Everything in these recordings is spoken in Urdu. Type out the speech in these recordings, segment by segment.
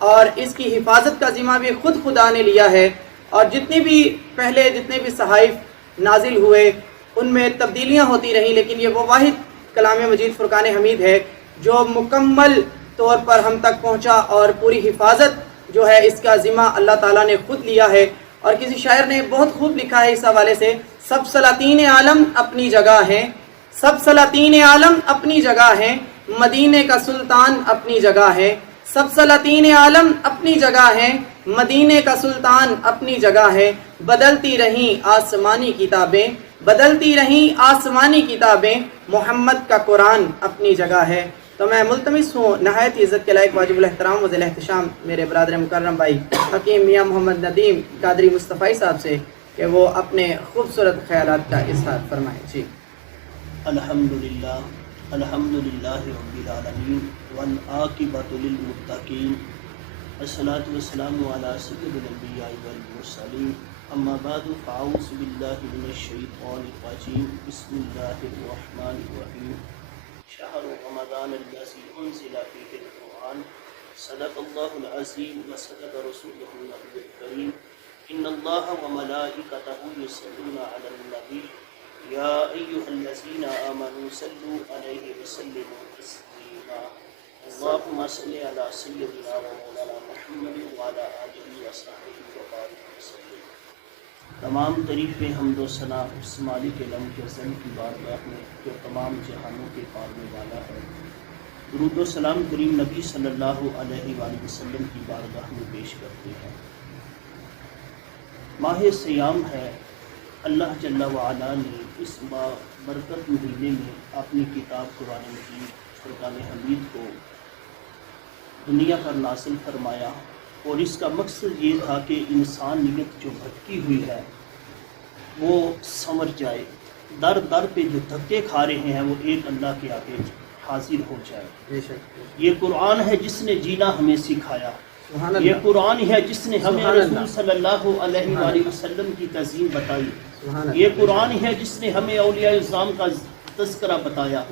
اور اس کی حفاظت کا ذمہ بھی خود خدا نے لیا ہے، اور جتنے بھی صحائف نازل ہوئے ان میں تبدیلیاں ہوتی رہیں، لیکن یہ وہ واحد کلام مجید فرقان حمید ہے جو مکمل طور پر ہم تک پہنچا، اور پوری حفاظت جو ہے اس کا ذمہ اللہ تعالیٰ نے خود لیا ہے۔ اور کسی شاعر نے بہت خوب لکھا ہے اس حوالے سے، سب سلاطین عالم اپنی جگہ ہیں، سب سلاطین عالم اپنی جگہ ہیں، مدینے کا سلطان اپنی جگہ ہے، سب سلاطین عالم اپنی جگہ ہیں، مدینے کا سلطان اپنی جگہ ہے، بدلتی رہیں آسمانی کتابیں، بدلتی رہیں آسمانی کتابیں، محمد کا قرآن اپنی جگہ ہے۔ تو میں ملتمس ہوں نہایت ہی عزت کے لائق واجب الاحترام و ذیل احتشام میرے برادر مکرم بھائی حکیم میاں محمد ندیم قادری مصطفی صاحب سے کہ وہ اپنے خوبصورت خیالات کا اظہار فرمائیں۔ جی الحمدللہ رب العالمین والعاقبۃ للمتقین والصلاۃ والسلام علی سید الانبیاء والمرسلین اما بعد فاعوذ باللہ من الشیطان الرجیم بسم اللہ الرحمن الرحیم شہر رمضان الذی انزل فیہ القرآن صدق اللہ العظیم وصدق رسولہ النبی الکریم ان اللہ وملائکتہ یصلون علی النبی یا ایہا الذین آمنوا صلوا علیہ وسلموا تسلیما اللہم صلی علی سیدنا و مولانا محمد وعلی آلہ وصحبہ وبارک وسلم۔ تمام تعریفیں حمد و ثنا اس مالک علم کے ازل کی بارگاہ میں جو تمام جہانوں کے پالنے والا ہے، درود و سلام کریم نبی صلی اللہ علیہ وآلہ وسلم کی بارگاہ میں پیش کرتے ہیں۔ ماہ سیام ہے، اللہ جل وعلا نے اس برکت مہینے میں اپنی کتاب قرآن مجید فرقان حمید کو دنیا پر نازل فرمایا، اور اس کا مقصد یہ تھا کہ انسانیت جو بھٹکی ہوئی ہے وہ سنور جائے، در در پہ جو دھکے کھا رہے ہیں وہ ایک اللہ کے آگے حاضر ہو جائے۔ یہ قرآن ہے جس نے جینا ہمیں سکھایا، یہ قرآن ہے جس نے ہمیں رسول صلی اللہ علیہ وآلہ وسلم کی تعظیم بتائی، یہ قرآن ہے جس نے ہمیں اولیاء اعظام کا تذکرہ بتایا،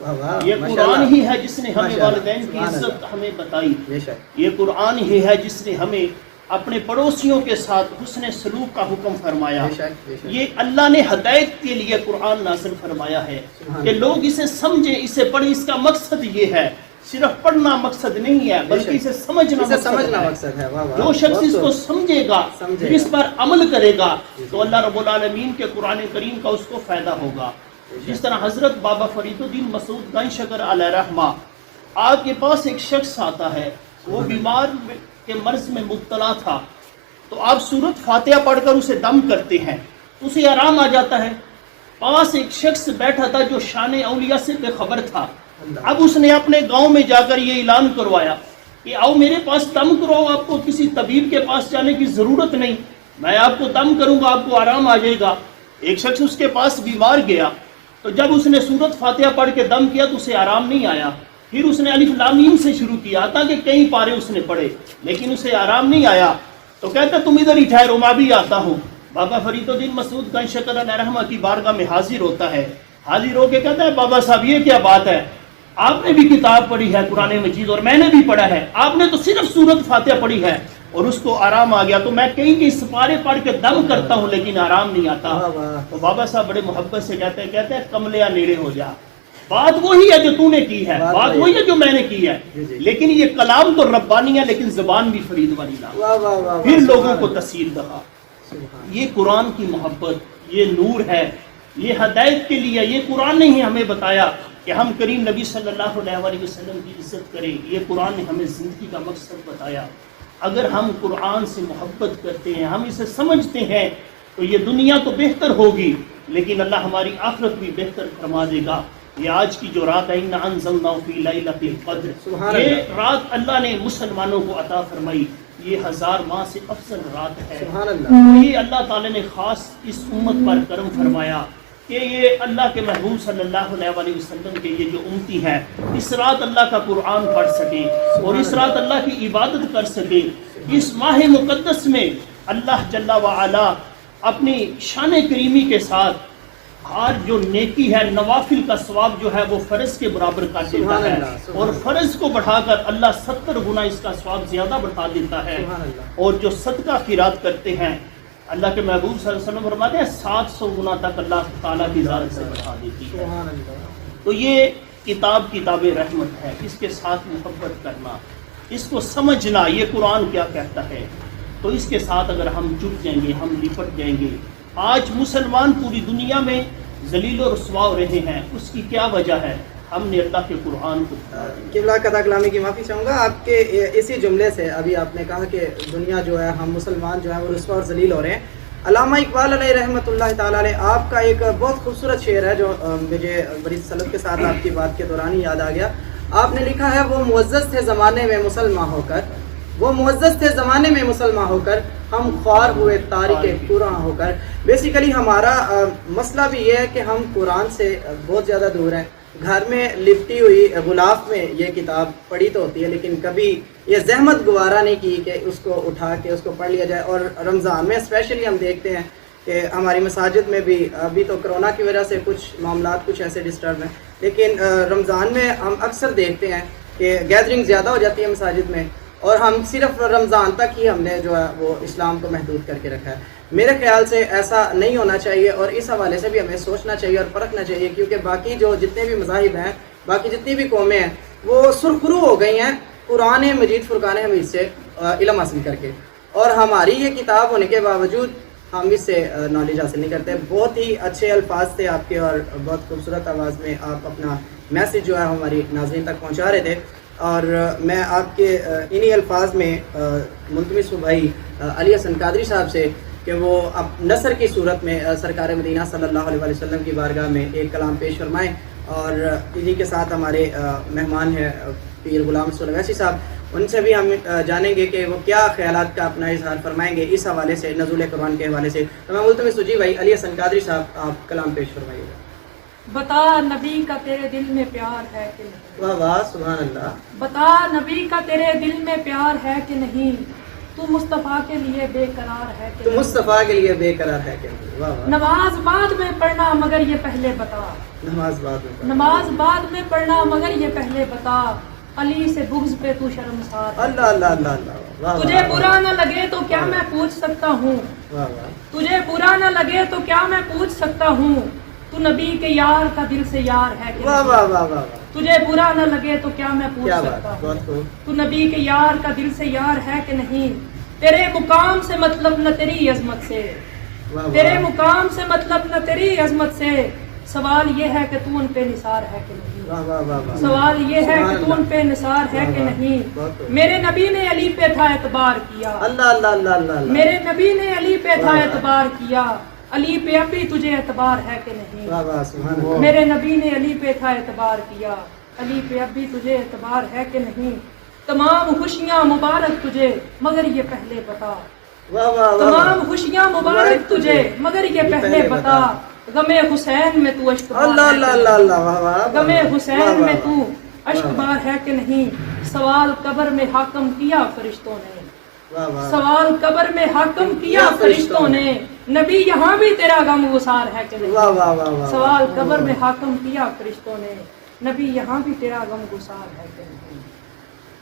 یہ قرآن ہی ہے جس نے ہمیں والدین کی عزت ہمیں بتائی، یہ قرآن ہی ہے جس نے ہمیں اپنے پڑوسیوں کے ساتھ حسن سلوک کا حکم فرمایا۔ یہ اللہ نے ہدایت کے لیے قرآن نازل فرمایا ہے کہ لوگ اسے سمجھیں، اسے پڑھیں۔ اس کا مقصد یہ ہے، صرف پڑھنا مقصد نہیں ہے بلکہ اسے سمجھنا مقصد ہے۔ جو شخص اس کو سمجھے گا، اس پر عمل کرے گا، تو اللہ رب العالمین کے قرآن کریم کا اس کو فائدہ ہوگا۔ جس طرح حضرت بابا فرید الدین مسعود گنج شکر علیہ رحمہ، آپ کے پاس ایک شخص آتا ہے، وہ بیمار کے مرض میں مبتلا تھا، تو آپ سورۃ فاتحہ پڑھ کر اسے دم کرتے ہیں، اسے آرام آ جاتا ہے۔ پاس ایک شخص بیٹھا تھا جو شان اولیاء سے بے خبر تھا، اب اس نے اپنے گاؤں میں جا کر یہ اعلان کروایا کہ آؤ میرے پاس دم کرواؤ، آپ کو کسی طبیب کے پاس جانے کی ضرورت نہیں، میں آپ کو دم کروں گا، آپ کو آرام آ جائے گا۔ ایک شخص اس کے پاس بیمار گیا، تو جب اس نے سورۃ فاتحہ پڑھ کے دم کیا تو اسے آرام نہیں آیا، پھر اس نے الف لام میم سے شروع کیا، تاکہ کئی پارے اس نے پڑھے، لیکن اسے آرام نہیں آیا۔ تو کہتا تم ادھر ہی ٹھہرو، میں بھی آتا ہوں۔ بابا فرید الدین مسعود گنج شکر علیہ رحمہ کی بارگاہ میں حاضر ہوتا ہے، حاضر ہو کے کہتا ہے بابا صاحب یہ کیا بات ہے، آپ نے بھی کتاب پڑھی ہے قرآن مجید اور میں نے بھی پڑھا ہے، آپ نے تو صرف سورۃ فاتحہ پڑھی ہے اور اس کو آرام آ گیا، تو میں کئی سپارے پڑھ کے دم کرتا ہوں لیکن آرام نہیں آتا۔ تو بابا صاحب بڑے محبت سے کہتے ہیں کملیا نیڑے ہو جا، بات وہی ہے جو تو نے کی ہے، بات وہی ہے جو میں نے کی ہے، لیکن یہ کلام تو ربانی ہے لیکن زبان بھی فرید والی لا، پھر لوگوں کو تاثیر دہا۔ یہ قرآن کی محبت، یہ نور ہے، یہ ہدایت کے لیے۔ یہ قرآن نے ہی ہمیں بتایا کہ ہم کریم نبی صلی اللہ علیہ وآلہ وسلم کی عزت کریں، یہ قرآن نے ہمیں زندگی کا مقصد بتایا۔ اگر ہم قرآن سے محبت کرتے ہیں، ہم اسے سمجھتے ہیں، تو یہ دنیا تو بہتر ہوگی لیکن اللہ ہماری آخرت بھی بہتر فرما دے گا۔ یہ آج کی جو رات ہے، اِنَّا أَنزَلْنَاهُ فِي لَيْلَةِ الْقَدْرِ، یہ رات اللہ نے مسلمانوں کو عطا فرمائی، یہ 1000 ماہ سے افضل رات ہے۔ یہ اللہ تعالی نے خاص اس امت پر کرم فرمایا کہ یہ اللہ کے محبوب صلی اللہ علیہ وآلہ وسلم کے یہ جو امتی ہیں، اس رات اللہ کا قرآن پڑھ سکیں اور اس رات اللہ کی عبادت کر سکیں۔ اس ماہ مقدس میں اللہ جل وعلا اپنی شان کریمی کے ساتھ ہر جو نیکی ہے نوافل کا ثواب جو ہے وہ فرض کے برابر کر دیتا سبحان ہے اللہ، سبحان اور اللہ۔ فرض کو بڑھا کر اللہ 70 گنا اس کا ثواب زیادہ بڑھا دیتا ہے سبحان اللہ۔ اور جو صدقہ خیرات کرتے ہیں اللہ کے محبوب صلی اللہ علیہ وسلم فرماتے ہیں 700 گنا تک اللہ تعالیٰ کی ذات سے بڑھا دیتی ہے۔ سبحان اللہ۔ تو یہ کتاب رحمت ہے، اس کے ساتھ محبت کرنا، اس کو سمجھنا یہ قرآن کیا کہتا ہے، تو اس کے ساتھ اگر ہم جٹ جائیں گے، ہم لپٹ جائیں گے۔ آج مسلمان پوری دنیا میں ذلیل و رسوا ہو رہے ہیں، اس کی کیا وجہ ہے؟ ہم نے اللہ کے قرآن کو قبلہ قطع کلامی کی معافی چاہوں گا آپ کے اسی جملے سے۔ ابھی آپ نے کہا کہ دنیا جو ہے، ہم مسلمان جو ہیں وہ رسوا اور ذلیل ہو رہے ہیں۔ علامہ اقبال علیہ رحمۃ اللہ تعالیٰ علیہ، آپ کا ایک بہت خوبصورت شعر ہے جو مجھے بڑی تسلط کے ساتھ آپ کی بات کے دوران ہی یاد آ گیا۔ آپ نے لکھا ہے، وہ معزز تھے زمانے میں مسلمان ہو کر، وہ معزز تھے زمانے میں مسلمان ہو کر، ہم خوار ہوئے تاریک قرآن ہو کر۔ بیسیکلی ہمارا مسئلہ بھی یہ ہے کہ ہم قرآن سے بہت زیادہ دور ہیں۔ گھر میں لپٹی ہوئی غلاف میں یہ کتاب پڑھی تو ہوتی ہے، لیکن کبھی یہ زحمت گوارا نہیں کی کہ اس کو اٹھا کے اس کو پڑھ لیا جائے۔ اور رمضان میں اسپیشلی ہم دیکھتے ہیں کہ ہماری مساجد میں بھی ابھی تو کرونا کی وجہ سے کچھ معاملات کچھ ایسے ڈسٹرب ہیں، لیکن رمضان میں ہم اکثر دیکھتے ہیں کہ گیدرنگ زیادہ ہو جاتی ہے مساجد میں، اور ہم صرف رمضان تک ہی ہم نے جو ہے وہ اسلام کو محدود کر کے رکھا ہے۔ میرے خیال سے ایسا نہیں ہونا چاہیے، اور اس حوالے سے بھی ہمیں سوچنا چاہیے اور پرکھنا چاہیے، کیونکہ باقی جو جتنے بھی مذاہب ہیں، باقی جتنی بھی قومیں ہیں، وہ سرخرو ہو گئی ہیں قرآن مجید فرقان حمید سے علم حاصل کر کے، اور ہماری یہ کتاب ہونے کے باوجود ہم اس سے نالج حاصل نہیں کرتے۔ بہت ہی اچھے الفاظ تھے آپ کے، اور بہت خوبصورت آواز میں آپ اپنا میسیج جو ہے ہماری ناظرین تک پہنچا رہے تھے، اور میں آپ کے انہی الفاظ میں ملتمس ہوں بھائی علی حسن قادری صاحب سے کہ وہ اب نثر کی صورت میں سرکار مدینہ صلی اللہ علیہ وسلم کی بارگاہ میں ایک کلام پیش فرمائیں، اور انہی کے ساتھ ہمارے مہمان ہیں پیر غلام رسول ویسی صاحب، ان سے بھی ہم جانیں گے کہ وہ کیا خیالات کا اپنا اظہار فرمائیں گے اس حوالے سے، نزول قرآن کے حوالے سے۔ تو میں ملتمس جی بھائی علی حسن قادری صاحب آپ کلام پیش فرمائیے گا۔ بتا نبی کا تیرے دل میں پیار ہے کہ نہیں، واہ واہ، سبحان اللہ۔ بتا نبی کا تیرے دل میں پیار ہے کہ نہیں، تو مصطفیٰ کے لیے بے قرار ہے کہ تو نہیں، مصطفیٰ کے لیے بے قرار ہے کہ نہیں، واہ واہ۔ نماز بعد میں پڑھنا مگر یہ پہلے بتا، نماز بعد میں پڑھیں۔ نماز بعد میں پڑھنا مگر یہ پہلے بتا، علی سے بغض پہ تو شرمسار ہے، اللہ اللہ اللہ اللہ، واہ تجھے واہ، برا نہ لگے تو کیا میں پوچھ سکتا ہوں، واہ واہ، تجھے برا نہ لگے تو کیا میں پوچھ سکتا ہوں، تو نبی کے یار کا دل سے یار ہے کہ واہ نہیں، واہ واہ واہ، تجھے برا نہ لگے تو کیا میں پوچھ کیا بات، سکتا ہوں، بہت خوب، تو نبی کے یار کا دل سے یار ہے کہ نہیں، تیرے مقام سے مطلب نہ تیری عظمت سے، واہ تیرے واہ، مقام سے مطلب نہ تیری عظمت سے، سوال یہ ہے کہ تو ان پہ نثار ہے کہ نہیں، واہ واہ واہ واہ، سوال یہ ہے سبحان کہ تو ان اللہ، پہ نثار ہے کہ واہ واہ، نہیں، بہت خوب، میرے نبی نے علی پہ تھا اعتبار کیا، اللہ اللہ اللہ اللہ اللہ، میرے نبی نے علی پہ تھا واہ واہ، اعتبار کیا، علی پہ اب بھی تجھے اعتبار ہے کہ نہیں، واہ واہ، سبحان اللہ، میرے نبی نے علی پہ تھا اعتبار کیا، علی پہ اب بھی تجھے اعتبار ہے کہ نہیں، تمام خوشیاں مبارک تجھے مگر یہ پہلے بتا، واہ واہ واہ، تمام خوشیاں مبارک تجھے مگر یہ پہلے بتا، غم حسین میں تو اشک اللہ بار اللہ ہے اللہ اللہ، واہ واہ، غم واہ حسین واہ، میں تو واہ اشک بار ہے کہ نہیں، سوال قبر میں حاکم کیا فرشتوں نے، واہ واہ، سوال قبر میں حاکم کیا فرشتوں نے، نبی یہاں بھی تیرا غم گسار ہے کہ نہیں، واہ واہ واہ واہ، سوال قبر میں حاکم کیا فرشتوں نے، نبی یہاں بھی تیرا غم گسار ہے کہ نہیں۔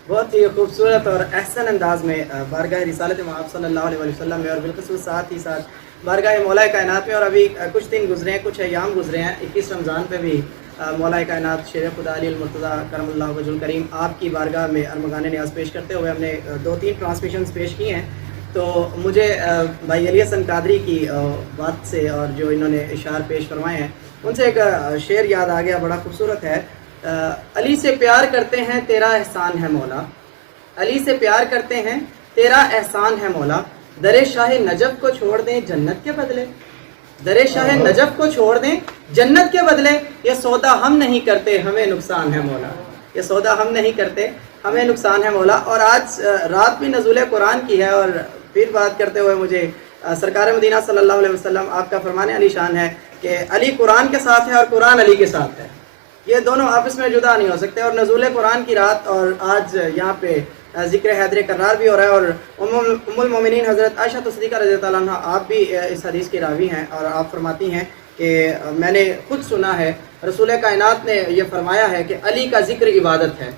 بہت ہی خوبصورت اور احسن انداز میں بارگاہ رسالت مآب صلی اللہ علیہ وسلم میں، اور بالخصوص ساتھ ہی ساتھ بارگاہ مولا کائنات میں، اور ابھی کچھ دن گزرے ہیں، کچھ ایام گزرے ہیں، 21 رمضان پہ بھی مولا کائنات شیر خدا علی المرتضیٰ کرم اللہ وجہ الکریم آپ کی بارگاہ میں ارمغان نیاز پیش کرتے ہوئے ہم نے 2-3 ٹرانسمیشنز پیش کی ہیں۔ تو مجھے بھائی علی حسن قادری کی بات سے اور جو انہوں نے اشعار پیش فرمائے ہیں ان سے ایک شعر یاد آ گیا، بڑا خوبصورت ہے۔ علی سے پیار کرتے ہیں تیرا احسان ہے مولا، علی سے پیار کرتے ہیں تیرا احسان ہے مولا، در شاہ نجف کو چھوڑ دیں جنت کے بدلے، در شاہ نجف کو چھوڑ دیں جنت کے بدلے، یہ سودا ہم نہیں کرتے ہمیں نقصان ہے مولا، یہ سودا ہم نہیں کرتے ہمیں نقصان ہے مولا۔ اور آج رات بھی نزول قرآن کی ہے، اور پھر بات کرتے ہوئے مجھے سرکار مدینہ صلی اللہ علیہ وسلم آپ کا فرمان علی شان ہے کہ علی قرآن کے ساتھ ہے اور قرآن علی کے ساتھ ہے، یہ دونوں آپس میں جدا نہیں ہو سکتے۔ اور نزول قرآن کی رات، اور آج یہاں پہ ذکر حیدر کرار بھی ہو رہا ہے، اور ام المومنین حضرت عائشہ صدیقہ رضی اللہ عنہ آپ بھی اس حدیث کی راوی ہیں، اور آپ فرماتی ہیں کہ میں نے خود سنا ہے رسول کائنات نے یہ فرمایا ہے کہ علی کا ذکر عبادت ہے،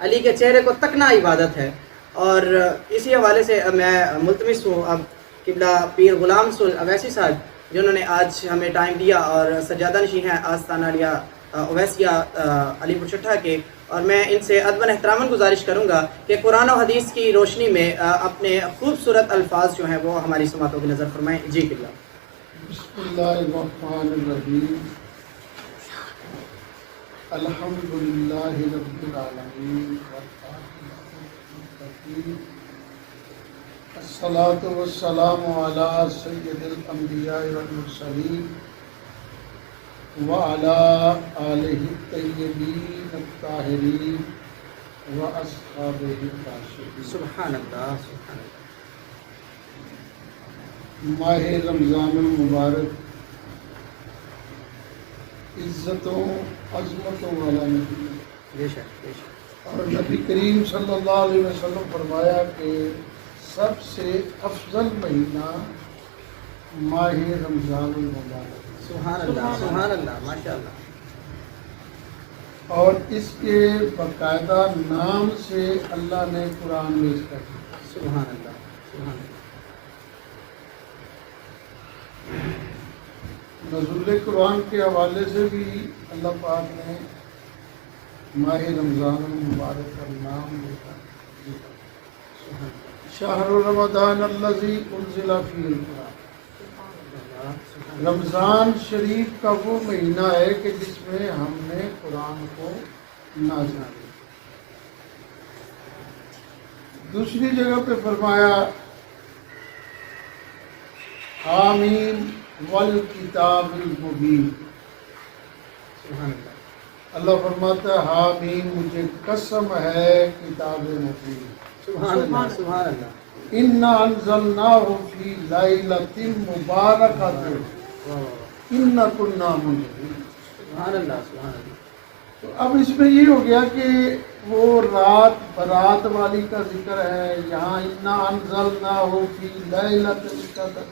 علی کے چہرے کو تکنا عبادت ہے. اور اسی حوالے سے میں ملتمس ہوں اب قبلہ پیر غلام سل اویسی صاحب جنہوں نے آج ہمیں ٹائم دیا اور سجادہ نشین ہیں آستانہ علیہ اویسیہ علی پور چٹھا کے، اور میں ان سے ادباً احتراماً گزارش کروں گا کہ قرآن و حدیث کی روشنی میں اپنے خوبصورت الفاظ جو ہیں وہ ہماری سماعتوں کی نظر فرمائیں. جی قبلہ. بسم اللہ الرحمن الرحیم. الحمدللہ رب العالمین الصلاۃ والسلام علی سید الانبیاء والمرسلین وعلی آلہ الطیبین الطاہرین واصحابہ الراشدین. سبحان اللہ سبحان اللہ. ماہ رمضان المبارک عزتوں عظمتوں والا نبی بے شک بے شک. اور نبی کریم صلی اللہ علیہ وسلم فرمایا کہ سب سے افضل مہینہ ماہ رمضان المبارک. سبحان اللہ سبحان اللہ ماشاء اللہ. اور اس کے باقاعدہ نام سے اللہ نے قرآن میں اس کا کیا. سبحان اللہ سبحان اللہ. نزول قرآن کے حوالے سے بھی اللہ پاک نے ماہ رمضان المبارک کا نام دیتا. شہر رمضان الذی انزل فیہ القرآن. رمضان شریف کا وہ مہینہ ہے کہ جس میں ہم نے قرآن کو نازل کیا. دوسری جگہ پہ فرمایا حامیم والکتاب المبین. سبحان اللہ. اللہ فرماتا ہے حامیم مجھے قسم ہے کتاب مبین. سبحان اللہ سبحان اللہ. انا انزلناہ فی لیلۃ مبارکۃ انا کنا منذرین. سبحان اللہ سبحان اللہ. تو اب اس میں یہ ہو گیا کہ وہ رات برات والی کا ذکر ہے. یہاں انا انزلناہ فی لیلۃ القدر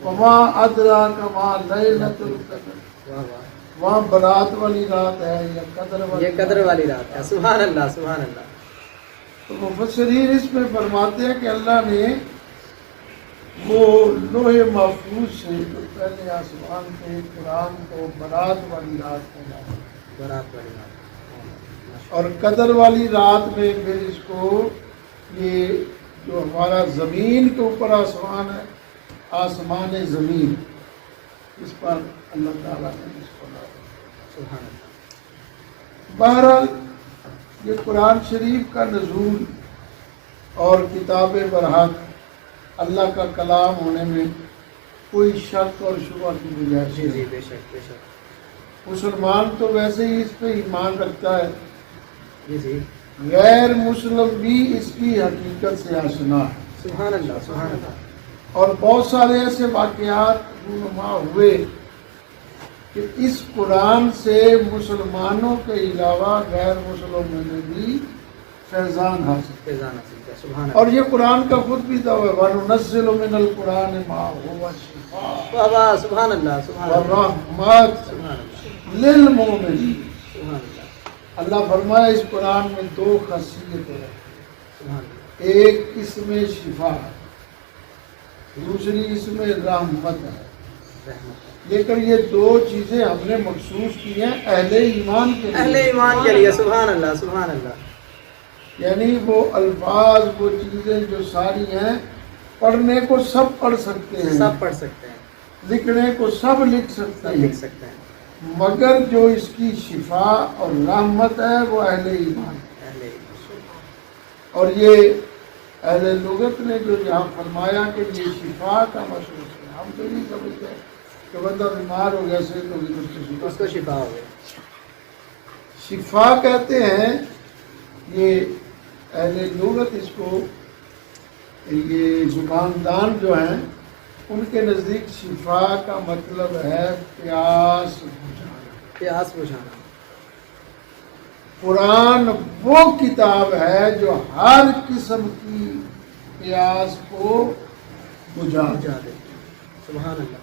وما ادراک ما لیلۃ القدر. واہ واہ. وہاں برات والی رات ہے یا قدر والی. یہ قدر والی رات ہے. سبحان اللہ سبحان اللہ. تو مفسرین اس میں فرماتے ہیں کہ اللہ نے وہ لوح محفوظ سے جو پہلے آسمان پہ قرآن کو برات والی رات میں لایا برات والی رات. اور قدر والی رات میں پھر اس کو یہ جو ہمارا زمین کے اوپر آسمان ہے آسمان زمین اس پر اللہ تعالیٰ نے اس کو لایا. سبحان اللہ. بہرحال یہ قرآن شریف کا نزول اور کتاب برحق اللہ کا کلام ہونے میں کوئی شک اور شبہ کی گنجائش جی جی نہیں. بے شک بے شک. مسلمان تو ویسے ہی اس پہ ایمان رکھتا ہے، جی جی. غیر مسلم بھی اس کی حقیقت سے آشنا ہے. سبحان اللہ سبحان اللہ. اور بہت سارے ایسے واقعات رونما ہوئے کہ اس قرآن سے مسلمانوں کے علاوہ غیر مسلموں نے بھی فیضان حاصل. فیضان حاصل کیا. سبحان اور اللہ. یہ قرآن کا خود بھی دعویٰ ہے وَنُنَزِّلُ مِنَ الْقُرْآنِ مَا هُوَ شِفَاءٌ واہ واہ. سبحان اللہ سبحان اللہ وَرَحْمَةٌ سبحان اللہ لِلْمُؤْمِنِينَ. سبحان اللہ اللہ فرمایا اس قرآن میں دو خاصیتیں ہیں. سبحان اللہ. ایک اس میں شفا ہے، دوسری اس میں رحمت ہے. رحمت. لیکن یہ دو چیزیں ہم نے مخصوص کی ہیں اہل ایمان کے لیے. اہل ایمان کے لیے. سبحان اللہ سبحان اللہ. یعنی وہ الفاظ وہ چیزیں جو ساری ہیں پڑھنے کو سب پڑھ سکتے ہیں، سب پڑھ سکتے ہیں، لکھنے کو سب لکھ سکتے سب ہیں، لکھ سکتے ہیں. مگر جو اس کی شفا اور رحمت ہے وہ اہل ایمان ہے. اہل ایمان. اور یہ اہل لغت نے جو یہاں فرمایا کہ یہ شفا کا مشروع ہے، ہم تو نہیں سمجھتے کہ بندہ بیمار ہو گیا سے تو اس کو شفا ہو گئی. شفا کہتے ہیں یہ اہل لغت اس کو، یہ زباندان جو ہیں ان کے نزدیک شفا کا مطلب ہے پیاس بجھانا. پیاس بجھانا. قرآن وہ کتاب ہے جو ہر قسم کی پیاس کو بجھا بجھا دیتی. سبحان اللہ.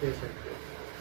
بے شک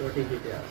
روٹی کی پیاس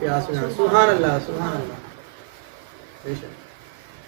پیاس میں سبحان اللہ سبحان اللہ بے شک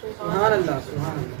سبحان اللہ سبحان اللہ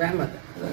رحمت ہے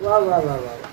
واہ واہ واہ واہ واہ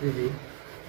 جی جی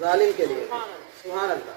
ظالم کے لیے سبحان اللہ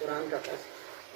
قرآن کا فیصلہ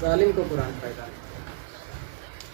ظالم کو قرآن پیدا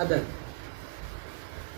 عدل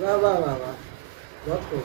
واہ واہ واہ واہ بہت خوب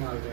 مال دے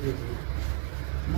جی جی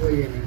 وہ یہ نہیں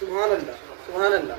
سبحان اللہ سبحان اللہ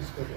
اس کو دو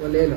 وہ لے لو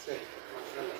صحیح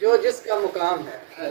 جو جس کا مقام ہے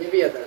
یہ بھی عدل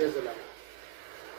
یہ ظلم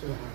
سبحان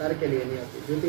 سر کے لیے نہیں ہوتی جوتی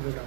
ظلم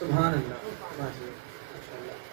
سبحان اللہ ماشاء اللہ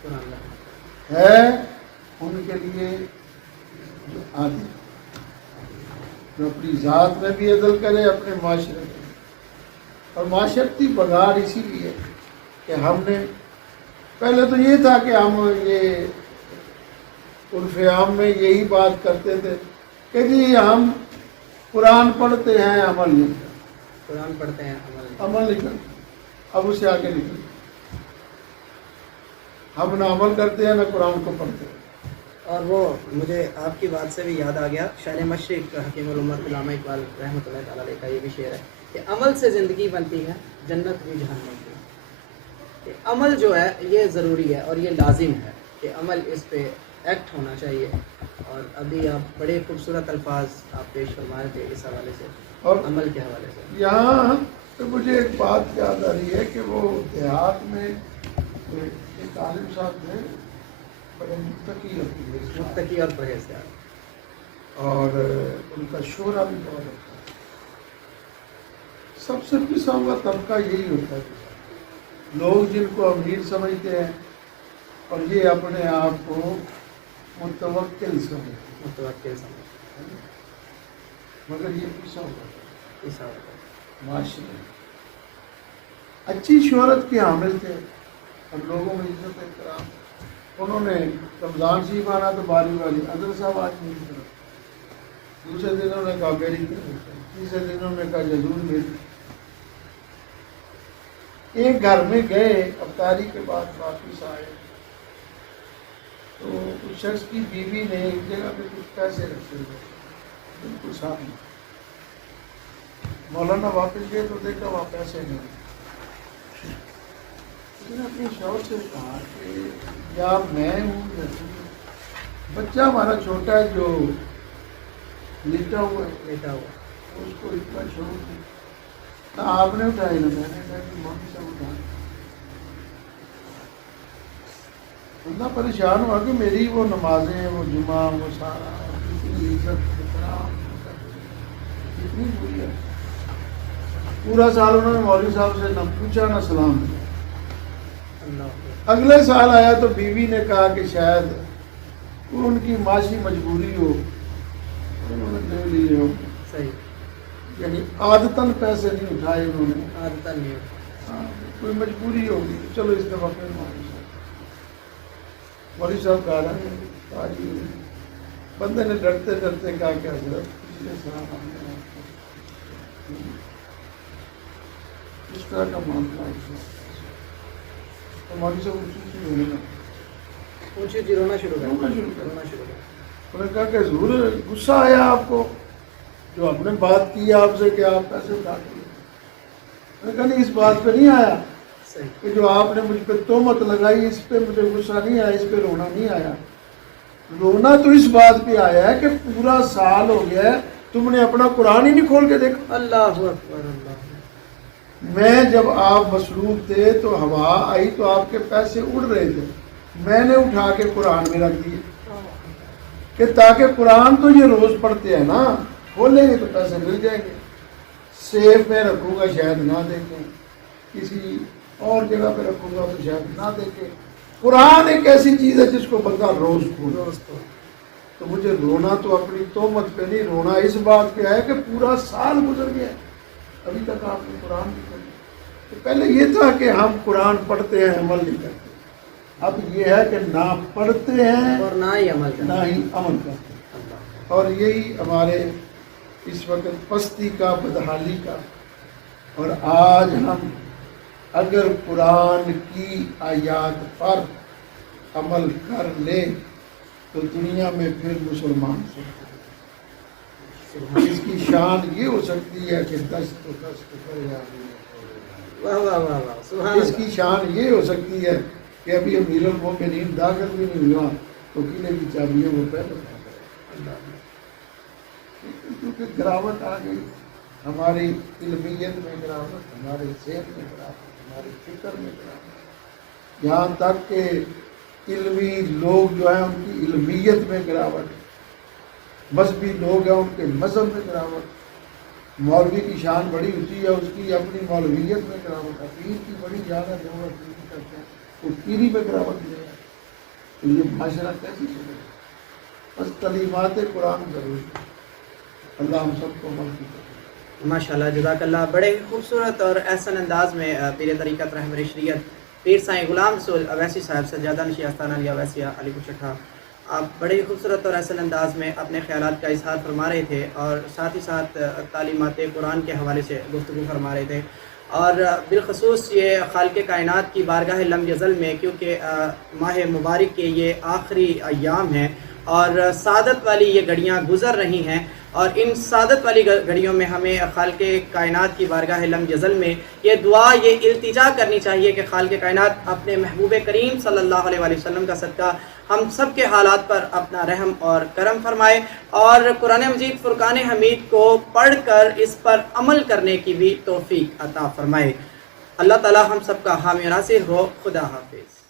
قرآن اللہ ہے ان کے لیے جو عادل، جو اپنی ذات میں بھی عدل کرے، اپنے معاشرے میں. اور معاشرتی بگاڑ اسی لیے کہ ہم نے پہلے تو یہ تھا کہ ہم یہ عرف عام میں یہی بات کرتے تھے کہ جی ہم قرآن پڑھتے ہیں عمل نہیں کرتے، قرآن پڑھتے ہیں عمل نہیں کرتے. اب اس سے آگے نکلتے، ہم نہ عمل کرتے ہیں نہ قرآن کو پڑھتے ہیں. اور وہ مجھے آپ کی بات سے بھی یاد آ گیا، شان مشرق حکیم الامت علامہ اقبال رحمۃ اللہ تعالیٰ علیہ کا یہ بھی شعر ہے کہ عمل سے زندگی بنتی ہے، جنت بھی جہنم بھی. کہ عمل جو ہے یہ ضروری ہے اور یہ لازم ہے کہ عمل اس پہ ایکٹ ہونا چاہیے. اور ابھی آپ بڑے خوبصورت الفاظ آپ پیش فرما رہے تھے اس حوالے سے، اور عمل کے حوالے سے. یہاں تو مجھے ایک بات یاد آ رہی ہے کہ وہ دیہات میں ایک عالم صاحب تھے، بڑے متقی ہوتی متقی اور پرہیزگار. اور ان کا شعرا بھی بہت اچھا ہے. سب سے پسا ہوا طبقہ یہی ہوتا ہے، لوگ جن کو امیر سمجھتے ہیں اور یہ اپنے آپ کو متوکل سمجھتے ہیں، متوکل سمجھ مگر یہ پسا ہوا ہے اس حوالے سے. معاشرے میں. اچھی شہرت کے حامل تھے اور لوگوں میں عزت احترام. انہوں نے رمضان شریف آنا تو باری والی حضرت صاحب آج میری طرف، دوسرے دنوں نے کہا میری طرف، تیسرے دنوں نے کہا ضرور میری. ایک گھر میں گئے، افطاری کے بعد واپس آئے تو اس شخص کی بیوی نے ایک جگہ پہ کچھ پیسے رکھے ہوئے بالکل سامنے. مولانا واپس گئے تو دیکھا وہاں پیسے نہیں. اس نے اپنے شوہر سے کہا کہ یا میں ہوں یا تم. بچہ ہمارا چھوٹا ہے جو لیٹا ہوا ہے، لیٹا ہوا. اس کو اتنا شوق ہے، نہ آپ نے اٹھائی نہ میں نے کہا کہ مولوی صاحب اٹھائیں. اتنا پریشان ہوا کہ میری وہ نمازیں، وہ جمعہ، وہ سارا اتنی عزت احترام اتنی بری ہے. پورا سال انہوں نے مولوی صاحب سے نہ پوچھا نہ سلام دیا. اللہ اگلے سال آیا تو بیوی نے کہا کہ شاید وہ ان کی معاشی مجبوری ہو، انہوں نے لے لیے ہو. صحیح. یعنی عادتاً پیسے نہیں اٹھائے انہوں نے، عادت نہیں ہوتی. ہاں، کوئی مجبوری ہوگی. چلو اس دفعہ پھر مولوی صاحب کہا رہا ہے. بندے نے ڈرتے ڈرتے کہا کہ حضرت پچھلے سال ہم نے آپ کو اس طرح کا معاملہ ہے. تو مولوی صاحب اونچی ہونے لگا، اونچی اونچی رونا شروع کر رونا شروع کر رونا شروع کر. انہوں نے کہا کہ حضور غصہ آیا آپ کو جو ہم نے بات کی آپ سے کہ آپ پیسے اٹھا کے لیں. میں نے کہا نہیں، اس بات پہ نہیں آیا صحیح. کہ جو آپ نے مجھ پہ تہمت لگائی اس پہ مجھے غصہ نہیں آیا، اس پہ رونا نہیں آیا. رونا تو اس بات پہ آیا ہے کہ پورا سال ہو گیا ہے تم نے اپنا قرآن ہی نہیں کھول کے دیکھا. اللہ اکبر. اللہ میں جب آپ مصروف تھے تو ہوا آئی تو آپ کے پیسے اڑ رہے تھے، میں نے اٹھا کے قرآن میں رکھ دیے کہ تاکہ قرآن تو یہ روز پڑھتے ہیں نا، کھولیں گے تو پیسے مل جائیں گے. سیف میں رکھوں گا شاید نہ دیکھیں، کسی اور جگہ پہ رکھوں گا تو شاید نہ دیکھیں. قرآن ایک ایسی چیز ہے جس کو بندہ روز کھولے. تو مجھے رونا تو اپنی تہمت پہ نہیں، رونا اس بات پہ ہے کہ پورا سال گزر گیا ابھی تک آپ نے قرآن نہیں پڑھا. تو پہلے یہ تھا کہ ہم قرآن پڑھتے ہیں عمل نہیں کرتے. اب یہ ہے کہ نہ پڑھتے ہیں اور نہ ہی عمل نہ کرنا. ہی عمل کرتے ہیں. اللہ. اور یہی ہمارے اس وقت پستی کا، بدحالی کا. اور آج ہم اگر قرآن کی آیات پر عمل کر لیں تو دنیا میں پھر مسلمان سکتے ہیں. اس کی شان یہ ہو سکتی ہے کہ دست کر یا واہ واہ واہ واہ. سبحان اس اللہ. کی شان یہ ہو سکتی ہے کہ ابھی امیر المومنین داخل بھی نہیں ہوا تو قلعے کی چابیاں وہ پہلے اللہ. کیونکہ گراوٹ آ گئی ہماری علمیت میں، گراوٹ ہمارے ذہن میں، گراوٹ ہماری فکر میں، گراوٹ یہاں تک کہ علمی لوگ جو ہیں ان کی علمیت میں گراوٹ، مذہبی لوگ ہیں ان کے مذہب میں گراوٹ. مولوی کی شان بڑی ہوتی ہے، اس کی اپنی مولویت میں گراوٹ ہے. پیر کی بڑی جان ہے، لوگ پیر کرتے ہیں، وہ پیری میں گراوٹ لے. تو یہ معاشرہ کیسے چلے گا؟ بس کلمات قرآن ضروری ہے۔ اللہ ہم سب کو عمل کی توفیق۔ ماشاءاللہ، جزاک اللہ۔ بڑے ہی خوبصورت اور احسن انداز میں پیر طریقت رہبر شریعت پیر سائیں غلام رسول اویسی صاحب سجادہ نشی آستانہ علی اویسیہ علی پور چٹھا، آپ بڑے ہی خوبصورت اور احسن انداز میں اپنے خیالات کا اظہار فرما رہے تھے اور ساتھ ہی ساتھ تعلیمات قرآن کے حوالے سے گفتگو فرما رہے تھے، اور بالخصوص یہ خالق کائنات کی بارگاہ لم یزل میں، کیونکہ ماہ مبارک کے یہ آخری ایام ہیں اور سعادت والی یہ گھڑیاں گزر رہی ہیں، اور ان سعادت والی گھڑیوں میں ہمیں خالق کائنات کی بارگاہ لم یزل میں یہ دعا، یہ التجا کرنی چاہیے کہ خالق کائنات اپنے محبوب کریم صلی اللہ علیہ وآلہ وسلم کا صدقہ ہم سب کے حالات پر اپنا رحم اور کرم فرمائے، اور قرآن مجید فرقان حمید کو پڑھ کر اس پر عمل کرنے کی بھی توفیق عطا فرمائے۔ اللہ تعالی ہم سب کا حامی و ناصر ہو۔ خدا حافظ۔